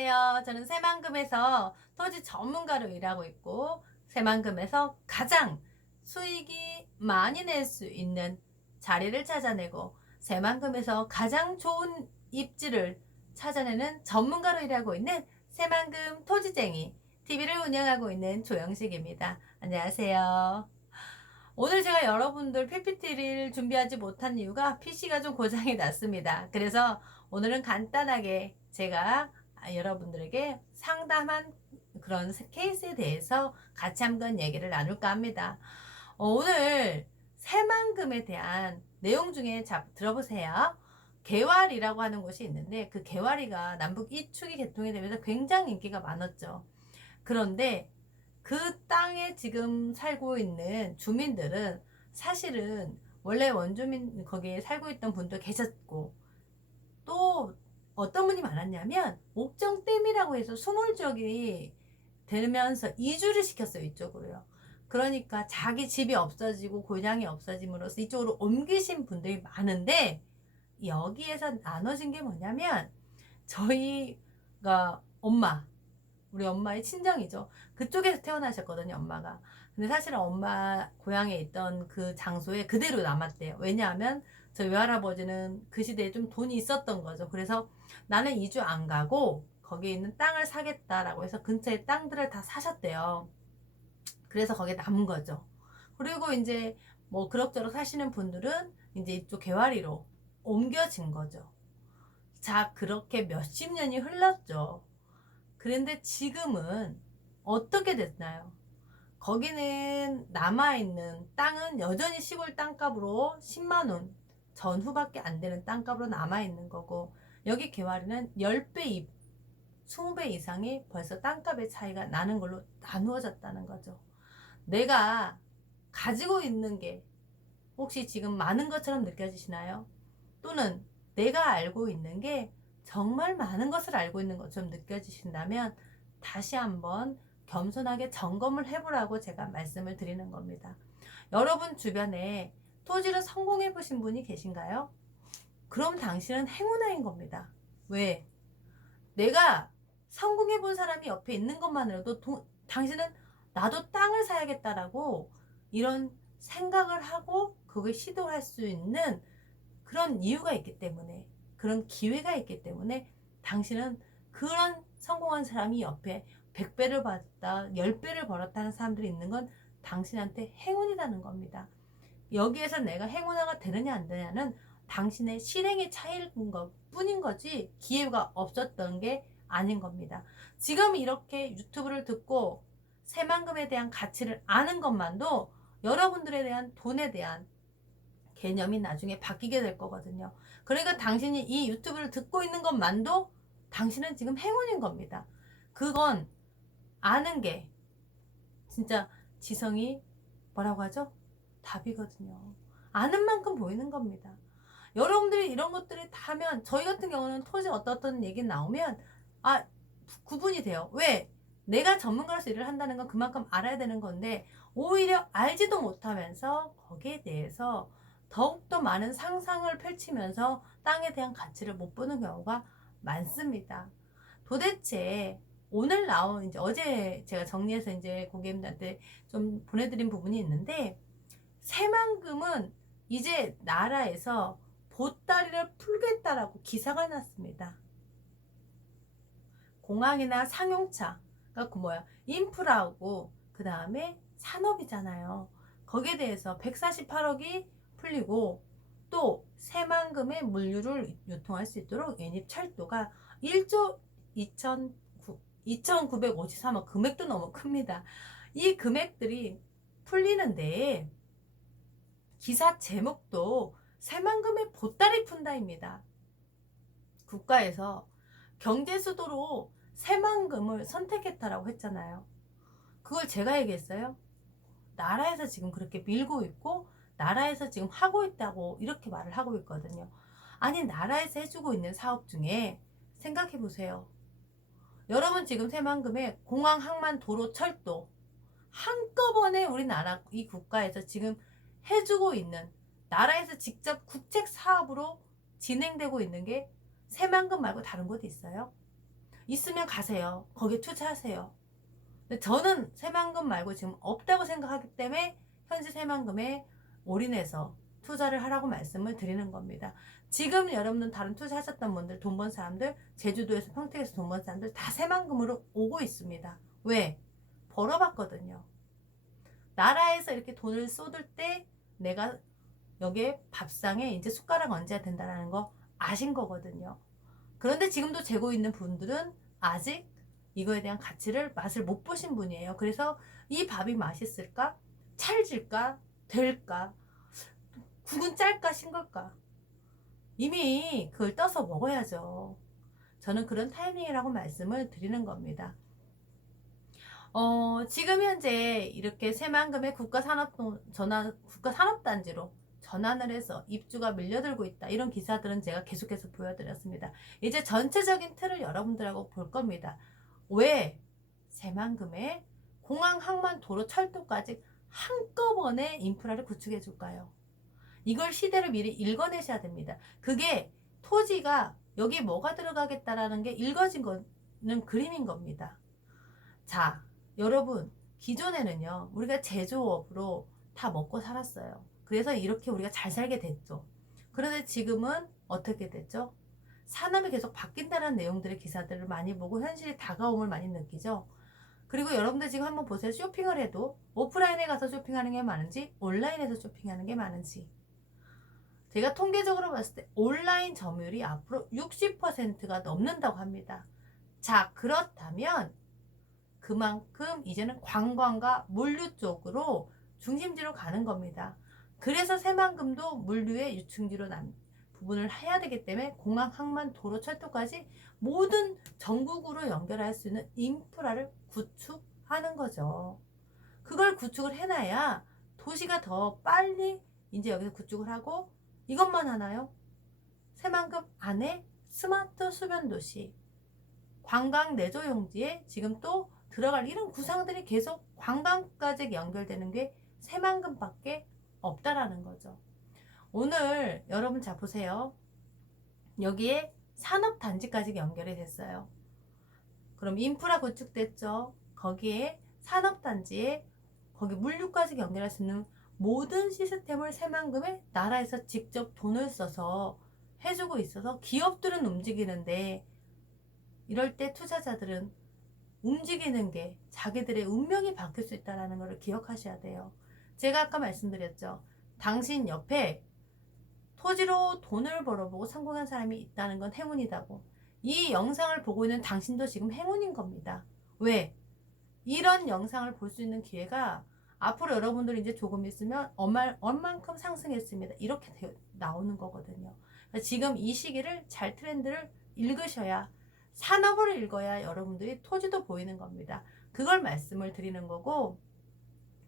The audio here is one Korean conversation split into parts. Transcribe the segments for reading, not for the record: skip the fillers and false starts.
안녕하세요. 저는 새만금에서 토지 전문가로 일하고 있고, 새만금에서 가장 수익이 많이 낼 수 있는 자리를 찾아내고, 새만금에서 가장 좋은 입지를 찾아내는 전문가로 일하고 있는 새만금 토지쟁이 TV를 운영하고 있는 조영식입니다. 안녕하세요. 오늘 제가 여러분들 PPT를 준비하지 못한 이유가 PC가 좀 고장이 났습니다. 그래서 오늘은 간단하게 제가 여러분들에게 상담한 그런 케이스에 대해서 같이 한번 얘기를 나눌까 합니다. 오늘 새만금에 대한 내용 중에 들어보세요. 개와리라고 하는 곳이 있는데 그 개와리가 남북 이축이 개통이 되면서 굉장히 인기가 많았죠. 그런데 그 땅에 지금 살고 있는 주민들은 사실은 원래 원주민 거기에 살고 있던 분도 계셨고, 또 어떤 분이 많았냐면 옥정댐이라고 해서 수몰 지역이 되면서 이주를 시켰어요, 이쪽으로요. 그러니까 자기 집이 없어지고 고향이 없어짐으로써 이쪽으로 옮기신 분들이 많은데, 여기에서 나눠진 게 뭐냐면 저희가 우리 엄마의 친정이죠. 그쪽에서 태어나셨거든요, 엄마가. 근데 사실은 엄마 고향에 있던 그 장소에 그대로 남았대요. 왜냐하면 저희 외할아버지는 그 시대에 좀 돈이 있었던 거죠. 그래서 나는 이주 안 가고 거기에 있는 땅을 사겠다라고 해서 근처에 땅들을 다 사셨대요. 그래서 거기에 남은 거죠. 그리고 이제 뭐 그럭저럭 사시는 분들은 이제 이쪽 개화리로 옮겨진 거죠. 자, 그렇게 몇십 년이 흘렀죠. 그런데 지금은 어떻게 됐나요? 거기는 남아있는 땅은 여전히 시골 땅값으로 10만 원 전후밖에 안 되는 땅값으로 남아있는 거고, 여기 개화리는 10배, 20배 이상이 벌써 땅값의 차이가 나는 걸로 나누어졌다는 거죠. 내가 가지고 있는 게 혹시 지금 많은 것처럼 느껴지시나요? 또는 내가 알고 있는 게 정말 많은 것을 알고 있는 것처럼 느껴지신다면 다시 한번 겸손하게 점검을 해보라고 제가 말씀을 드리는 겁니다. 여러분 주변에 토지를 성공해 보신 분이 계신가요? 그럼 당신은 행운아인 겁니다. 왜? 내가 성공해 본 사람이 옆에 있는 것만으로도 당신은 나도 땅을 사야겠다라고 이런 생각을 하고 그걸 시도할 수 있는 그런 이유가 있기 때문에, 그런 기회가 있기 때문에 당신은 그런 성공한 사람이 옆에 100배를 받았다, 10배를 벌었다는 사람들이 있는 건 당신한테 행운이라는 겁니다. 여기에서 내가 행운아가 되느냐 안 되느냐는 당신의 실행의 차이인 것 뿐인 거지 기회가 없었던 게 아닌 겁니다. 지금 이렇게 유튜브를 듣고 새만금에 대한 가치를 아는 것만도 여러분들에 대한 돈에 대한 개념이 나중에 바뀌게 될 거거든요. 그러니까 당신이 이 유튜브를 듣고 있는 것만도 당신은 지금 행운인 겁니다. 그건 아는 게 진짜 지성이 뭐라고 하죠? 답이거든요. 아는 만큼 보이는 겁니다. 여러분들이 이런 것들을 다 하면, 저희 같은 경우는 토지 어떤 얘기 나오면 아, 구분이 돼요. 왜? 내가 전문가로서 일을 한다는 건 그만큼 알아야 되는 건데, 오히려 알지도 못하면서 거기에 대해서 더욱더 많은 상상을 펼치면서 땅에 대한 가치를 못 보는 경우가 많습니다. 도대체 오늘 나온, 이제 어제 제가 정리해서 이제 고객님들한테 좀 보내드린 부분이 있는데, 새만금은 이제 나라에서 보따리를 풀겠다라고 기사가 났습니다. 공항이나 상용차, 그러니까 그 뭐야, 인프라하고 그 다음에 산업이잖아요. 거기에 대해서 148억이 풀리고, 또 새만금의 물류를 유통할 수 있도록 연입철도가 1조 2,953억, 금액도 너무 큽니다. 이 금액들이 풀리는데 기사 제목도 새만금의 보따리 푼다입니다. 국가에서 경제수도로 새만금을 선택했다라고 했잖아요. 그걸 제가 얘기했어요. 나라에서 지금 그렇게 밀고 있고 나라에서 지금 하고 있다고 이렇게 말을 하고 있거든요. 아니, 나라에서 해주고 있는 사업 중에 생각해 보세요. 여러분 지금 새만금에 공항, 항만, 도로, 철도 한꺼번에 우리나라 이 국가에서 지금 해주고 있는, 나라에서 직접 국책 사업으로 진행되고 있는 게 새만금 말고 다른 곳이 있어요? 있으면 가세요. 거기에 투자하세요. 근데 저는 새만금 말고 지금 없다고 생각하기 때문에 현재 새만금에 올인해서 투자를 하라고 말씀을 드리는 겁니다. 지금 여러분들 다른 투자하셨던 분들, 돈 번 사람들, 제주도에서 평택에서 돈 번 사람들 다 새만금으로 오고 있습니다. 왜? 벌어봤거든요. 나라에서 이렇게 돈을 쏟을 때 내가 여기에 밥상에 이제 숟가락 얹어야 된다는 거 아신 거거든요. 그런데 지금도 재고 있는 분들은 아직 이거에 대한 가치를 맛을 못 보신 분이에요. 그래서 이 밥이 맛있을까? 찰질까? 될까? 국은 짤까 싱글까? 이미 그걸 떠서 먹어야죠. 저는 그런 타이밍이라고 말씀을 드리는 겁니다. 지금 현재 이렇게 새만금의 국가산업단지로 전환을 해서 입주가 밀려들고 있다. 이런 기사들은 제가 계속해서 보여드렸습니다. 이제 전체적인 틀을 여러분들하고 볼 겁니다. 왜 새만금에 공항, 항만, 도로, 철도까지 한꺼번에 인프라를 구축해 줄까요? 이걸 시대를 미리 읽어내셔야 됩니다. 그게 토지가 여기 뭐가 들어가겠다라는 게 읽어진 거는 그림인 겁니다. 자, 여러분, 기존에는요, 우리가 제조업으로 다 먹고 살았어요. 그래서 이렇게 우리가 잘 살게 됐죠. 그런데 지금은 어떻게 됐죠? 산업이 계속 바뀐다는 내용들의 기사들을 많이 보고 현실이 다가옴을 많이 느끼죠. 그리고 여러분들 지금 한번 보세요. 쇼핑을 해도 오프라인에 가서 쇼핑하는 게 많은지 온라인에서 쇼핑하는 게 많은지. 제가 통계적으로 봤을 때 온라인 점유율이 앞으로 60%가 넘는다고 합니다. 자, 그렇다면 그만큼 이제는 관광과 물류 쪽으로 중심지로 가는 겁니다. 그래서 새만금도 물류의 유충지로 부분을 해야 되기 때문에 공항, 항만, 도로, 철도까지 모든 전국으로 연결할 수 있는 인프라를 구축하는 거죠. 그걸 구축을 해놔야 도시가 더 빨리 이제 여기서 구축을 하고 이것만 하나요? 새만금 안에 스마트 수변도시, 관광 내조용지에 지금 또 들어갈 이런 구상들이 계속 관광까지 연결되는 게 새만금밖에 없다라는 거죠. 오늘 여러분 자 보세요. 여기에 산업단지까지 연결이 됐어요. 그럼 인프라 구축됐죠. 거기에 산업단지에 거기 물류까지 연결할 수 있는 모든 시스템을 새만금에 나라에서 직접 돈을 써서 해주고 있어서 기업들은 움직이는데 이럴 때 투자자들은 움직이는 게 자기들의 운명이 바뀔 수 있다는 것을 기억하셔야 돼요. 제가 아까 말씀드렸죠. 당신 옆에 토지로 돈을 벌어보고 성공한 사람이 있다는 건 행운이다고. 이 영상을 보고 있는 당신도 지금 행운인 겁니다. 왜? 이런 영상을 볼 수 있는 기회가 앞으로 여러분들이 이제 조금 있으면 얼만큼 상승했습니다. 이렇게 나오는 거거든요. 지금 이 시기를 잘 트렌드를 읽으셔야 산업을 읽어야 여러분들이 토지도 보이는 겁니다. 그걸 말씀을 드리는 거고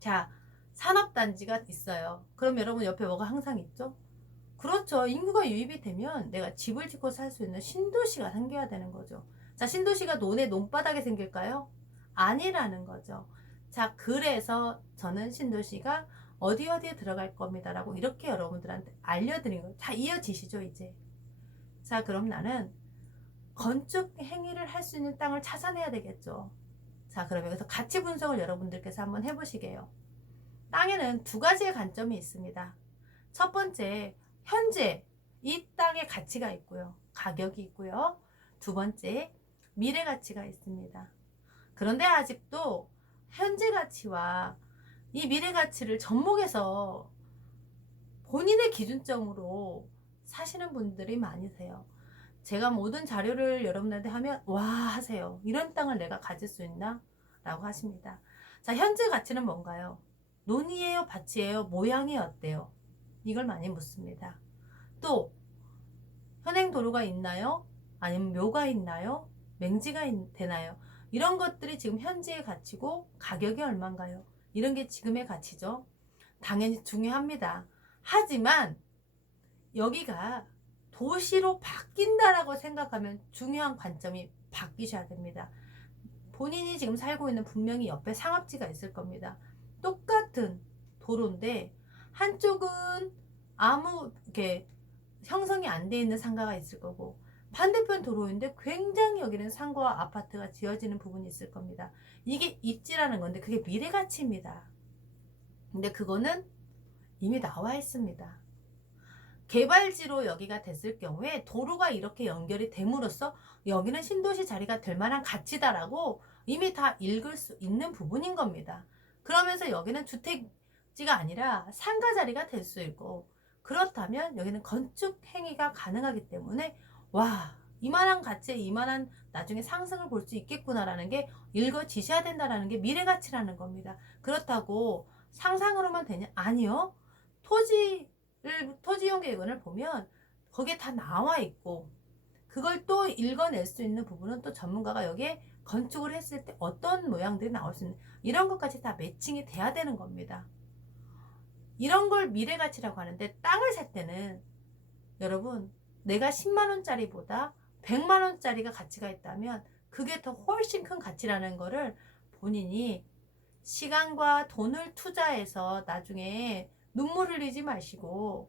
자 산업단지가 있어요. 그럼 여러분 옆에 뭐가 항상 있죠? 그렇죠. 인구가 유입이 되면 내가 집을 짓고 살 수 있는 신도시가 생겨야 되는 거죠. 자 신도시가 논의 논바닥에 생길까요? 아니라는 거죠. 자 그래서 저는 신도시가 어디에 들어갈 겁니다 라고 이렇게 여러분들한테 알려드린 거예요. 다 이어지시죠 이제. 자 그럼 나는 건축 행위를 할 수 있는 땅을 찾아내야 되겠죠. 자 그럼 여기서 가치 분석을 여러분들께서 한번 해보시게요. 땅에는 두 가지의 관점이 있습니다. 첫 번째 현재 이 땅의 가치가 있고요. 가격이 있고요. 두 번째 미래 가치가 있습니다. 그런데 아직도 현재 가치와 이 미래 가치를 접목해서 본인의 기준점으로 사시는 분들이 많으세요. 제가 모든 자료를 여러분한테 하면 와 하세요. 이런 땅을 내가 가질 수 있나? 라고 하십니다. 자 현재 가치는 뭔가요? 논이에요? 밭이에요? 모양이 어때요? 이걸 많이 묻습니다. 또 현행도로가 있나요? 아니면 묘가 있나요? 맹지가 되나요? 이런 것들이 지금 현재의 가치고 가격이 얼마인가요? 이런 게 지금의 가치죠. 당연히 중요합니다. 하지만 여기가 도시로 바뀐다라고 생각하면 중요한 관점이 바뀌셔야 됩니다. 본인이 지금 살고 있는 분명히 옆에 상업지가 있을 겁니다. 똑같은 도로인데 한쪽은 아무 이렇게 형성이 안 돼 있는 상가가 있을 거고 반대편 도로인데 굉장히 여기는 상가와 아파트가 지어지는 부분이 있을 겁니다. 이게 입지라는 건데 그게 미래 가치입니다. 근데 그거는 이미 나와 있습니다. 개발지로 여기가 됐을 경우에 도로가 이렇게 연결이 됨으로써 여기는 신도시 자리가 될 만한 가치다라고 이미 다 읽을 수 있는 부분인 겁니다. 그러면서 여기는 주택지가 아니라 상가 자리가 될 수 있고, 그렇다면 여기는 건축 행위가 가능하기 때문에 와, 이만한 가치에 이만한 나중에 상승을 볼 수 있겠구나라는 게 읽어지셔야 된다라는 게 미래 가치라는 겁니다. 그렇다고 상상으로만 되냐? 아니요. 토지 이용 계획원을 보면 거기에 다 나와 있고, 그걸 또 읽어낼 수 있는 부분은 또 전문가가 여기에 건축을 했을 때 어떤 모양들이 나올 수 있는, 이런 것까지 다 매칭이 돼야 되는 겁니다. 이런 걸 미래 가치라고 하는데, 땅을 살 때는 여러분, 내가 10만 원짜리보다 100만 원짜리가 가치가 있다면 그게 더 훨씬 큰 가치라는 거를 본인이 시간과 돈을 투자해서 나중에 눈물 흘리지 마시고,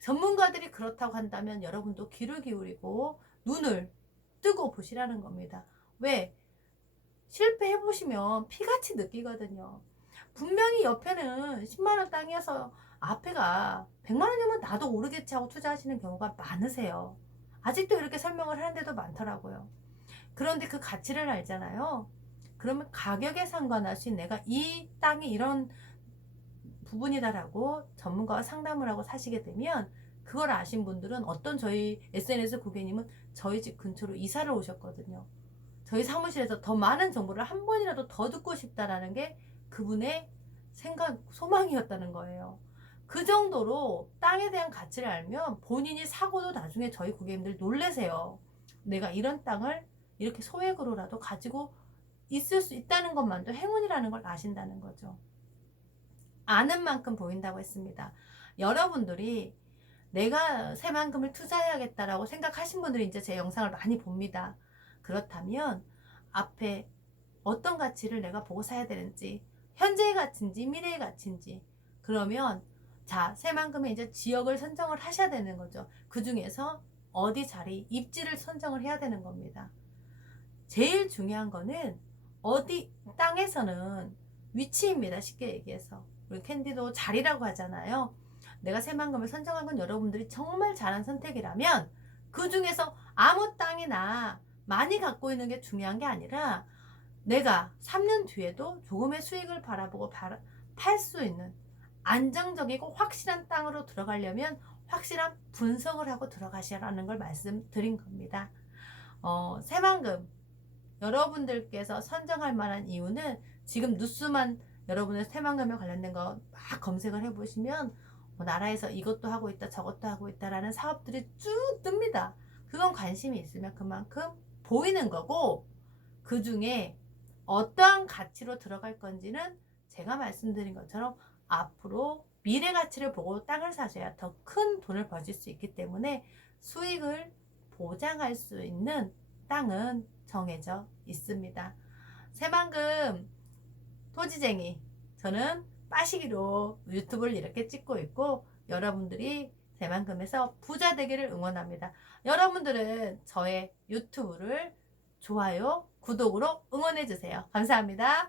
전문가들이 그렇다고 한다면 여러분도 귀를 기울이고 눈을 뜨고 보시라는 겁니다. 왜? 실패해보시면 피같이 느끼거든요. 분명히 옆에는 10만원 땅이어서 앞에가 100만원이면 나도 오르겠지 하고 투자하시는 경우가 많으세요. 아직도 이렇게 설명을 하는데도 많더라고요. 그런데 그 가치를 알잖아요. 그러면 가격에 상관없이 내가 이 땅이 이런 부분이다라고 전문가와 상담을 하고 사시게 되면, 그걸 아신 분들은, 어떤 저희 SNS 고객님은 저희 집 근처로 이사를 오셨거든요. 저희 사무실에서 더 많은 정보를 한 번이라도 더 듣고 싶다라는 게 그분의 생각, 소망이었다는 거예요. 그 정도로 땅에 대한 가치를 알면 본인이 사고도 나중에 저희 고객님들 놀래세요. 내가 이런 땅을 이렇게 소액으로라도 가지고 있을 수 있다는 것만도 행운이라는 걸 아신다는 거죠. 아는 만큼 보인다고 했습니다. 여러분들이 내가 새만금을 투자해야겠다라고 생각하신 분들이 이제 제 영상을 많이 봅니다. 그렇다면 앞에 어떤 가치를 내가 보고 사야 되는지, 현재의 가치인지 미래의 가치인지, 그러면 자, 새만금의 이제 지역을 선정을 하셔야 되는 거죠. 그 중에서 어디 자리, 입지를 선정을 해야 되는 겁니다. 제일 중요한 거는 어디, 땅에서는 위치입니다. 쉽게 얘기해서. 우리 캔디도 자리라고 하잖아요. 내가 새만금을 선정한 건 여러분들이 정말 잘한 선택이라면 그 중에서 아무 땅이나 많이 갖고 있는 게 중요한 게 아니라 내가 3년 뒤에도 조금의 수익을 바라보고 팔 수 있는 안정적이고 확실한 땅으로 들어가려면 확실한 분석을 하고 들어가시라는 걸 말씀드린 겁니다. 새만금 여러분들께서 선정할 만한 이유는 지금 뉴스만 여러분의 새만금에 관련된 거 막 검색을 해보시면 나라에서 이것도 하고 있다 저것도 하고 있다라는 사업들이 쭉 뜹니다. 그건 관심이 있으면 그만큼 보이는 거고, 그 중에 어떠한 가치로 들어갈 건지는 제가 말씀드린 것처럼 앞으로 미래 가치를 보고 땅을 사셔야 더 큰 돈을 버실 수 있기 때문에 수익을 보장할 수 있는 땅은 정해져 있습니다. 새만금 토지쟁이, 저는 빠시기로 유튜브를 이렇게 찍고 있고 여러분들이 새만금에서 부자 되기를 응원합니다. 여러분들은 저의 유튜브를 좋아요, 구독으로 응원해 주세요. 감사합니다.